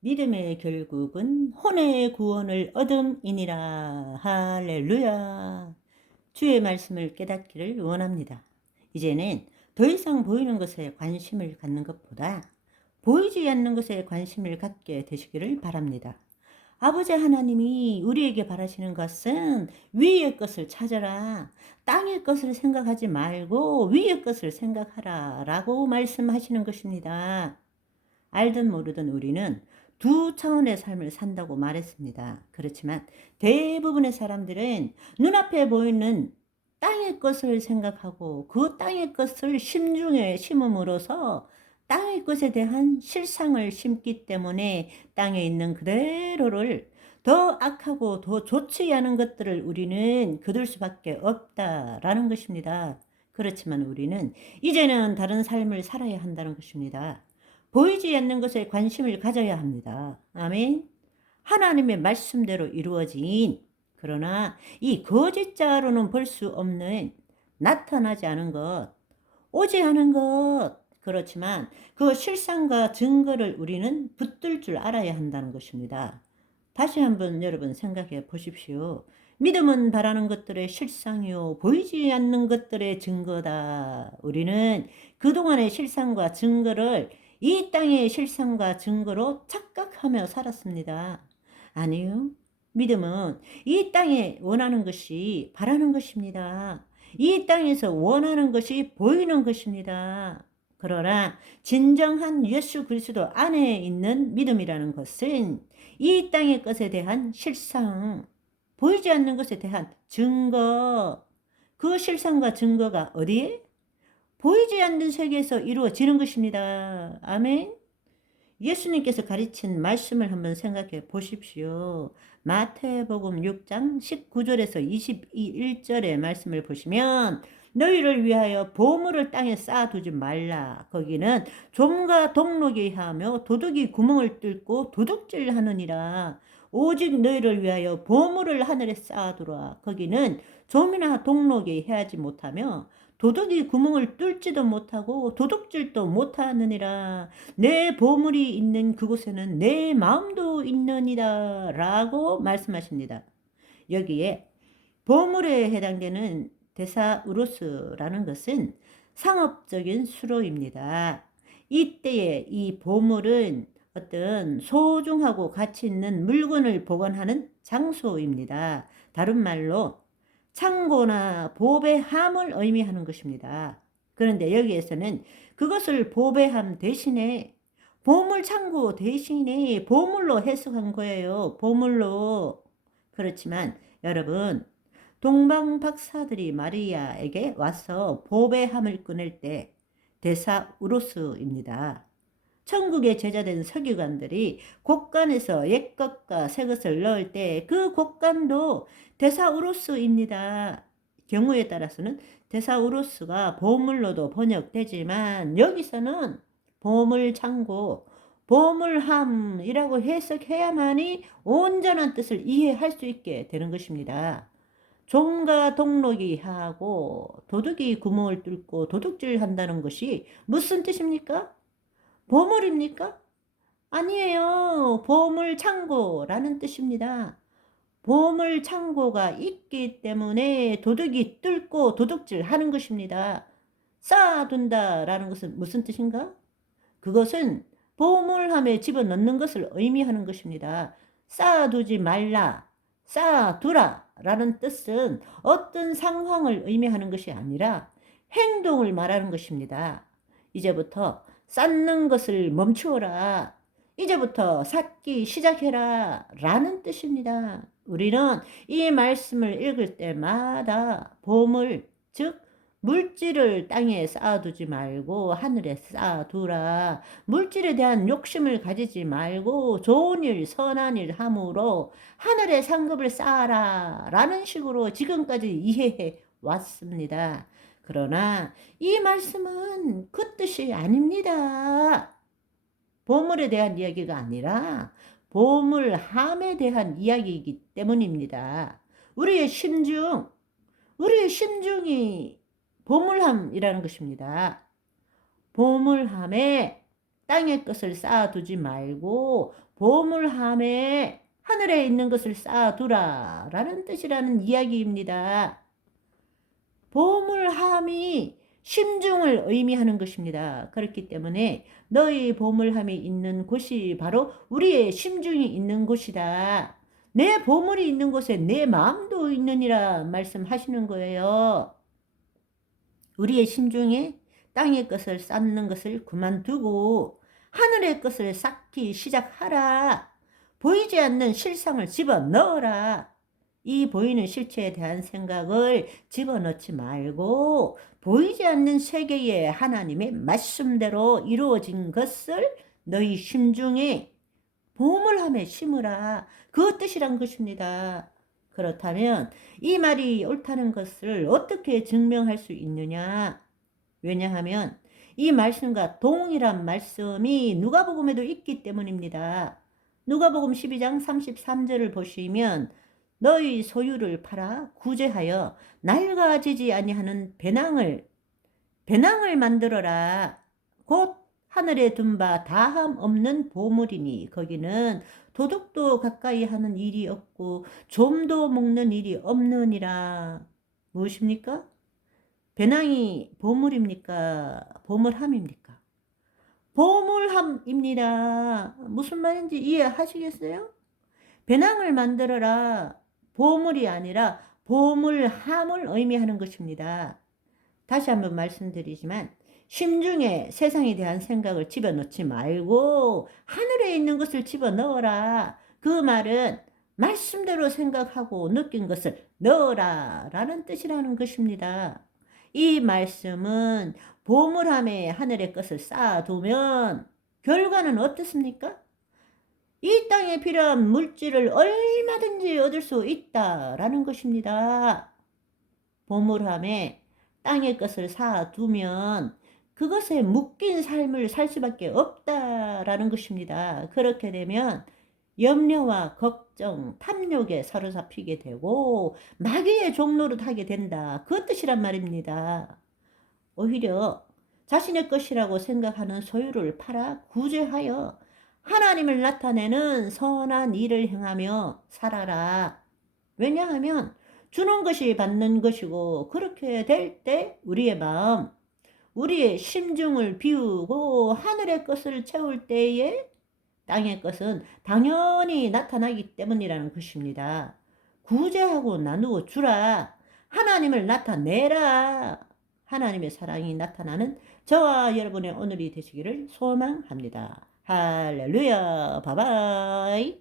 믿음의 결국은 혼의 구원을 얻음이니라. 할렐루야. 주의 말씀을 깨닫기를 원합니다. 이제는 더 이상 보이는 것에 관심을 갖는 것보다 보이지 않는 것에 관심을 갖게 되시기를 바랍니다. 아버지 하나님이 우리에게 바라시는 것은 위의 것을 찾아라. 땅의 것을 생각하지 말고 위의 것을 생각하라. 라고 말씀하시는 것입니다. 알든 모르든 우리는 두 차원의 삶을 산다고 말했습니다. 그렇지만 대부분의 사람들은 눈앞에 보이는 땅의 것을 생각하고 그 땅의 것을 심중에 심음으로써 땅의 것에 대한 실상을 심기 때문에 땅에 있는 그대로를 더 악하고 더 좋지 않은 것들을 우리는 거둘 수밖에 없다라는 것입니다. 그렇지만 우리는 이제는 다른 삶을 살아야 한다는 것입니다. 보이지 않는 것에 관심을 가져야 합니다. 아멘. 하나님의 말씀대로 이루어진, 그러나 이 거짓자로는 볼 수 없는, 나타나지 않은 것, 오지 않은 것, 그렇지만 그 실상과 증거를 우리는 붙들 줄 알아야 한다는 것입니다. 다시 한번 여러분 생각해 보십시오. 믿음은 바라는 것들의 실상이요, 보이지 않는 것들의 증거다. 우리는 그동안의 실상과 증거를 이 땅의 실상과 증거로 착각하며 살았습니다. 아니요. 믿음은 이 땅에 원하는 것이 바라는 것입니다. 이 땅에서 원하는 것이 보이는 것입니다. 그러나 진정한 예수 그리스도 안에 있는 믿음이라는 것은 이 땅의 것에 대한 실상, 보이지 않는 것에 대한 증거, 그 실상과 증거가 어디에? 보이지 않는 세계에서 이루어지는 것입니다. 아멘. 예수님께서 가르친 말씀을 한번 생각해 보십시오. 마태복음 6장 19절에서 21절의 말씀을 보시면 너희를 위하여 보물을 땅에 쌓아두지 말라. 거기는 좀과 동록이 하며 도둑이 구멍을 뚫고 도둑질하느니라. 오직 너희를 위하여 보물을 하늘에 쌓아두라. 거기는 좀이나 동록이 해하지 못하며 도둑이 구멍을 뚫지도 못하고 도둑질도 못하느니라. 내 보물이 있는 그곳에는 내 마음도 있느니라 라고 말씀하십니다. 여기에 보물에 해당되는 데사우루스라는 것은 상업적인 수로입니다. 이때의 이 보물은 어떤 소중하고 가치 있는 물건을 보관하는 장소입니다. 다른 말로 창고나 보배함을 의미하는 것입니다. 그런데 여기에서는 그것을 보배함 대신에 보물창고 대신에 보물로 해석한 거예요. 보물로. 그렇지만 여러분, 동방 박사들이 마리아에게 와서 보배함을 꺼낼 때 데사우루스입니다. 천국의 제자된 서기관들이 곡간에서 옛것과 새것을 넣을 때 그 곡간도 데사우루스입니다. 경우에 따라서는 데사우루스가 보물로도 번역되지만 여기서는 보물창고, 보물함이라고 해석해야만이 온전한 뜻을 이해할 수 있게 되는 것입니다. 종과 동록이 하고 도둑이 구멍을 뚫고 도둑질 한다는 것이 무슨 뜻입니까? 보물입니까? 아니에요. 보물창고라는 뜻입니다. 보물창고가 있기 때문에 도둑이 뚫고 도둑질 하는 것입니다. 쌓아둔다라는 것은 무슨 뜻인가? 그것은 보물함에 집어넣는 것을 의미하는 것입니다. 쌓아두지 말라, 쌓아두라 라는 뜻은 어떤 상황을 의미하는 것이 아니라 행동을 말하는 것입니다. 이제부터 쌓는 것을 멈추어라. 이제부터 쌓기 시작해라 라는 뜻입니다. 우리는 이 말씀을 읽을 때마다 보물, 즉 물질을 땅에 쌓아두지 말고 하늘에 쌓아두라. 물질에 대한 욕심을 가지지 말고 좋은 일, 선한 일 함으로 하늘에 상급을 쌓아라 라는 식으로 지금까지 이해해 왔습니다. 그러나 이 말씀은 그 뜻이 아닙니다. 보물에 대한 이야기가 아니라 보물함에 대한 이야기이기 때문입니다. 우리의 심중이 보물함이라는 것입니다. 보물함에 땅의 것을 쌓아두지 말고 보물함에 하늘에 있는 것을 쌓아두라 라는 뜻이라는 이야기입니다. 보물함이 심중을 의미하는 것입니다. 그렇기 때문에 너희 보물함이 있는 곳이 바로 우리의 심중이 있는 곳이다. 내 보물이 있는 곳에 내 마음도 있느니라 말씀하시는 거예요. 우리의 심중에 땅의 것을 쌓는 것을 그만두고 하늘의 것을 쌓기 시작하라. 보이지 않는 실상을 집어넣어라. 이 보이는 실체에 대한 생각을 집어넣지 말고 보이지 않는 세계의 하나님의 말씀대로 이루어진 것을 너희 심중에 보물함에 심으라. 그 뜻이란 것입니다. 그렇다면 이 말이 옳다는 것을 어떻게 증명할 수 있느냐? 왜냐하면 이 말씀과 동일한 말씀이 누가복음에도 있기 때문입니다. 누가복음 12장 33절을 보시면 너희 소유를 팔아 구제하여 낡아지지 아니하는 배낭을 만들어라. 곧 하늘에 둔 바 다함 없는 보물이니 거기는 도둑도 가까이 하는 일이 없고 좀도 먹는 일이 없느니라. 무엇입니까? 배낭이 보물입니까? 보물함입니까? 보물함입니다. 무슨 말인지 이해하시겠어요? 배낭을 만들어라. 보물이 아니라 보물함을 의미하는 것입니다. 다시 한번 말씀드리지만 심중에 세상에 대한 생각을 집어넣지 말고 하늘에 있는 것을 집어넣어라. 그 말은 말씀대로 생각하고 느낀 것을 넣어라 라는 뜻이라는 것입니다. 이 말씀은 보물함에 하늘의 것을 쌓아두면 결과는 어떻습니까? 이 땅에 필요한 물질을 얼마든지 얻을 수 있다라는 것입니다. 보물함에 땅의 것을 쌓아두면 그것에 묶인 삶을 살 수밖에 없다라는 것입니다. 그렇게 되면 염려와 걱정, 탐욕에 사로잡히게 되고 마귀의 종노릇 하게 된다. 그 뜻이란 말입니다. 오히려 자신의 것이라고 생각하는 소유를 팔아 구제하여 하나님을 나타내는 선한 일을 행하며 살아라. 왜냐하면 주는 것이 받는 것이고 그렇게 될 때 우리의 마음, 우리의 심중을 비우고 하늘의 것을 채울 때에 땅의 것은 당연히 나타나기 때문이라는 것입니다. 구제하고 나누어 주라. 하나님을 나타내라. 하나님의 사랑이 나타나는 저와 여러분의 오늘이 되시기를 소망합니다. 할렐루야. 바바이.